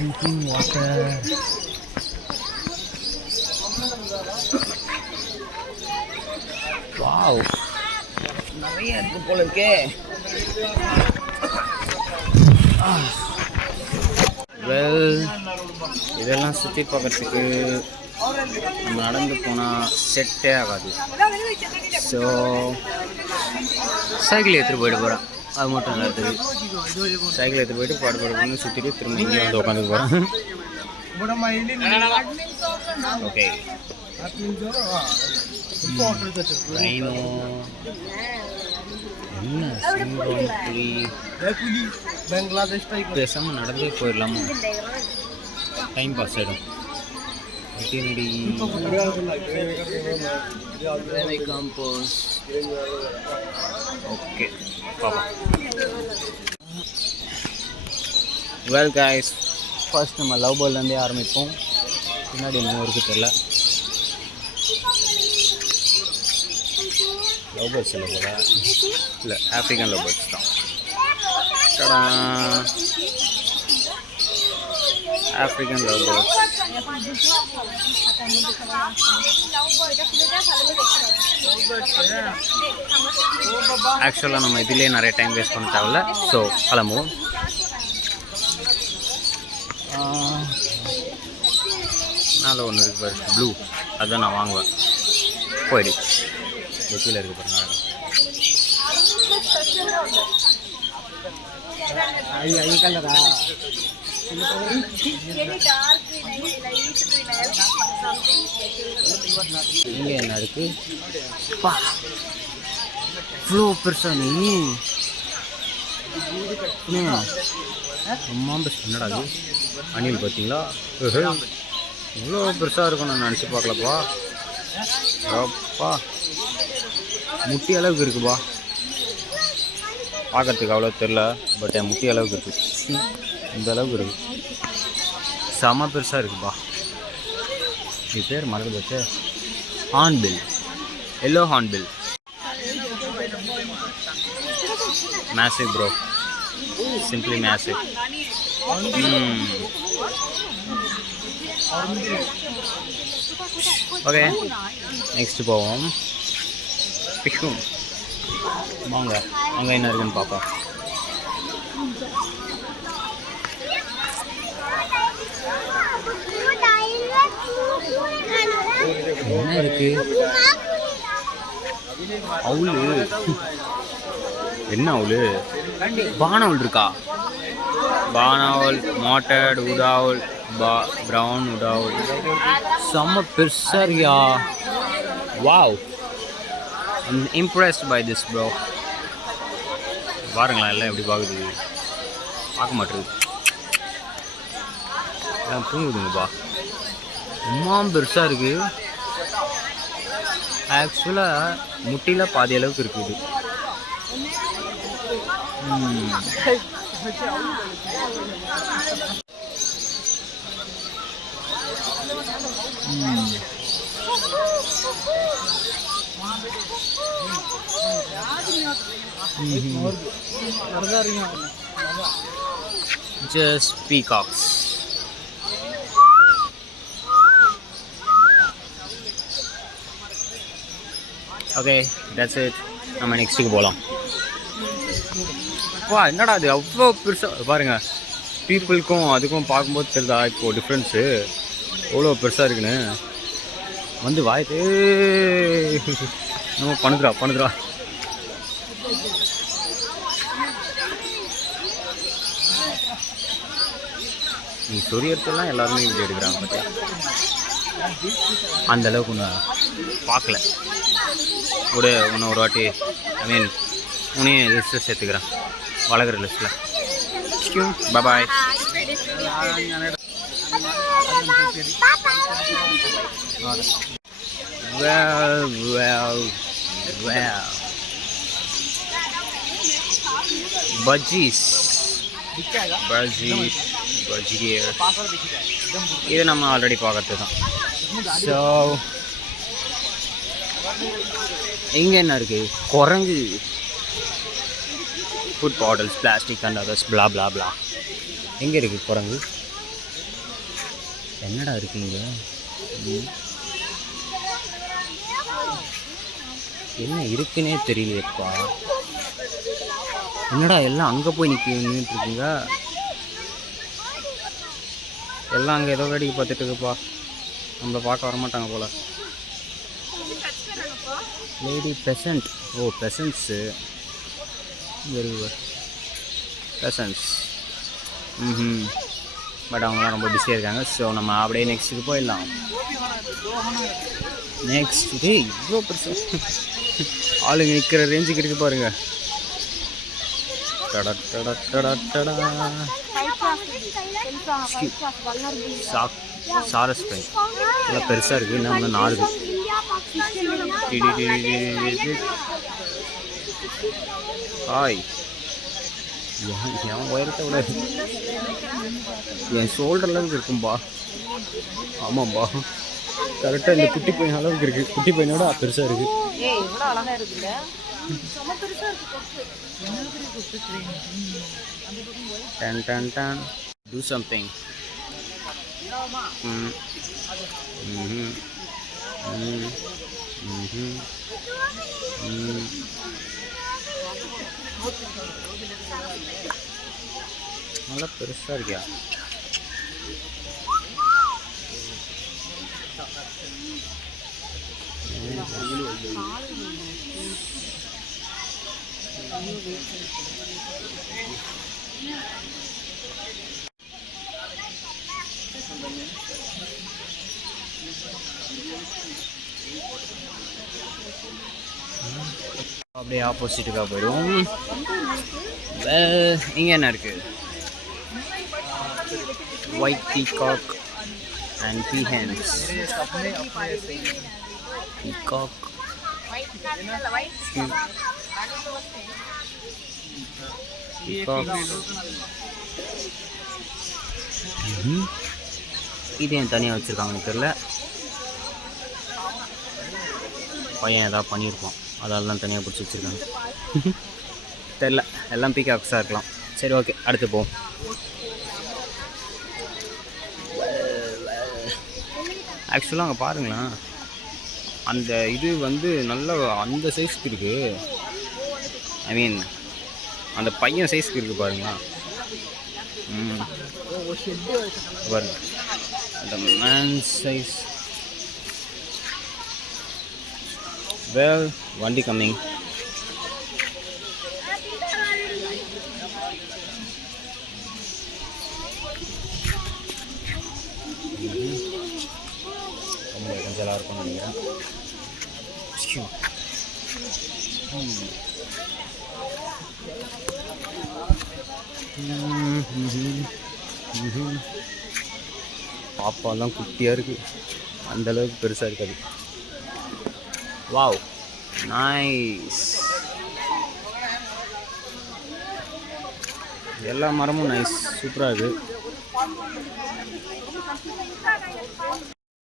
Drinking water. Wow. நிறைய இருக்கு போல இருக்கே. வெல், இதெல்லாம் சுற்றி பார்க்கறதுக்கு நம்ம நடந்து போனால் செட்டே ஆகாது. ஸோ சைக்கிள் எடுத்துகிட்டு போயிட்டு போகிறேன். அது மட்டும் நல்லா இருக்குது. சைக்கிள் எடுத்துகிட்டு போயிட்டு பாடு சுற்றிட்டு திரும்ப இங்கே வந்து உட்காந்து போகிறேன். ஓகே, பேசாமல் நடந்தே போயிடலாமா? டைம் பாஸ் ஆகிடும். காம்போஸ். ஓகே, பாப்பா. வெல் கைஸ், ஃபர்ஸ்ட் நம்ம லவ் பேர்ட்லேருந்தே ஆரம்பிப்போம். பின்னாடி என்ன இருக்குது தெரியல. லவ் பேர்ட்ஸ் இல்லை போல, இல்லை ஆஃப்ரிக்கன் லவ் பேர்ட்ஸ் தான். African love birds. ஆக்சுவலாக நம்ம இதிலே நிறைய டைம் வேஸ்ட் பண்ண தேவையில்ல. ஸோ கிளம்புவோம். மேலே ஒன்று இருக்குது பாரு, ப்ளூ. அதுதான் நான் வாங்குவேன். போயிடு, கீழே இருக்கு பாருங்க. இங்கே என்ன இருக்கு? இவ்வளோ பெருசா நீ அம்மா பெஸ்ட். என்னடா அது? அணில் பார்த்தீங்களா? இவ்வளோ பெருசாக இருக்கும் நான் நினச்சி பார்க்கலப்பா. அப்பா, முட்டி அளவுக்கு இருக்குப்பா. பார்க்கறதுக்கு அவ்வளோ தெரில, பட் என் முட்டி அளவுக்கு இருக்குது. இந்த அளவுக்கு இருக்குது. செம பெருசாக இருக்குப்பா. இது பேர் மறந்து போச்சு. Hornbill, yellow hornbill. Massive bro, simply massive. Okay, next போவோம். பிக்கும் வாங்க, அங்கே என்ன இருக்குன்னு பார்ப்போம். என்ன இருக்கு? அவுளு. என்ன அவுளு? பானவுல் இருக்கா? பானவுல், மாட்டட், உடாவுல், ப்ரௌன் உடாவுல். செம்ம பெருசாக இருக்கியா? Wow, I'm impressed by this bro. பாருங்களா எல்லாம் எப்படி பார்க்குது. பார்க்க மாட்டேங்குது, எல்லாம் தூங்குதுங்கப்பா. அம்மா பெருசாக இருக்குது. ஆக்சுவலாக முட்டியில் பாதி அளவுக்கு இருக்குது. Just peacocks. Okay, that's it. நம்ம நெக்ஸ்ட்டுக்கு போகலாம். வா, என்னடா அது அவ்வளோ பெருசாக பாருங்க. பீப்புளுக்கும் அதுக்கும் பார்க்கும்போது தெரியுதா இப்போது டிஃப்ரென்ஸு எவ்வளோ பெருசாக இருக்குன்னு. வந்து வாய்த்து நம்ம பண்ணுதுரா. நீ சொரியத்தெல்லாம் எல்லாருமே இப்படி எடுக்கிறாங்க பார்த்தியா. அந்தளவுக்கு ஒன்று பார்க்கல. உன்னை ஒரு வாட்டி உன்னையும் லிஸ்ட்டில் சேர்த்துக்கிறேன், வளர்க்குற லிஸ்ட்டில். பாய். Well. Budgies. இது நம்ம ஆல்ரெடி பார்க்கறது தான். ஸோ இங்கே என்ன இருக்குது? குரங்கு. Food bottles, plastic and others, bla bla bla. எங்கே இருக்குது குரங்கு? என்னடா இருக்குங்க? என்ன இருக்குன்னே தெரியலையப்பா. என்னடா எல்லாம் அங்கே போய் நின்றுட்டு இருக்குங்க. எல்லாம் அங்கே ஏதோ வேடிக்கை பார்த்துட்டு இருக்குப்பா. நம்மளை பார்க்க வரமாட்டாங்க போல். Lady pheasant. Oh pheasants. Very good pheasants. But அவங்களாம் ரொம்ப பிஸியாக இருக்காங்க. ஸோ நம்ம அப்படியே நெக்ஸ்ட்டுக்கு போயிடலாம். நெக்ஸ்ட் இவ்வளோ பெருசு ஆளுங்க நிற்கிற ரேஞ்சுக்கு இருக்கு பாருங்க. சாரஸ் பை நல்லா பெருசாக இருக்குது. இன்னும் ஒன்று நாலுது. ஹாய். என் உயரத்தை விட என் ஷோல்டர் அளவுக்கு இருக்கும்பா. ஆமாம்பா கரெக்டாக இந்த குட்டி பையன் அளவுக்கு இருக்குது. குட்டி பையனோட பெருசாக இருக்குது. Done done done. Do something. நல்லா பெருசாக இருக்கியா? அப்படியே ஆப்போசிட்டுக்காக போயிடுவோம். இங்கே என்ன இருக்குது? White peacock and peahens. Peacock இது ஏன் தனியாக வச்சுருக்காங்கன்னு தெரில. பையன் எதாவது பண்ணியிருப்பான், அதால் தான் தனியாக பிடிச்சி வச்சுருக்காங்க. தெரில, எல்லாம் பீகாக்ஸாக இருக்கலாம். சரி ஓகே, அடுத்து போவோம். ஆக்சுவலாக அங்கே பாருங்களேன், அந்த இது வந்து நல்ல அந்த சைஸ்க்கு இருக்குது. ஐ மீன் அந்த பையன் சைஸ்க்கு இருக்குது பாருங்களா. பாருங்க அந்த மேன் சைஸ். Well, வண்டி கம்மிங். கொஞ்சம் நல்லா இருக்கும்னு நினைக்கிறேன். பாப்பாலாம் குட்டியாக இருக்குது, அந்தளவுக்கு பெருசாக இருக்காது. Wow nice. எல்லா மரமும் நைஸ், சூப்பராக இருக்குது.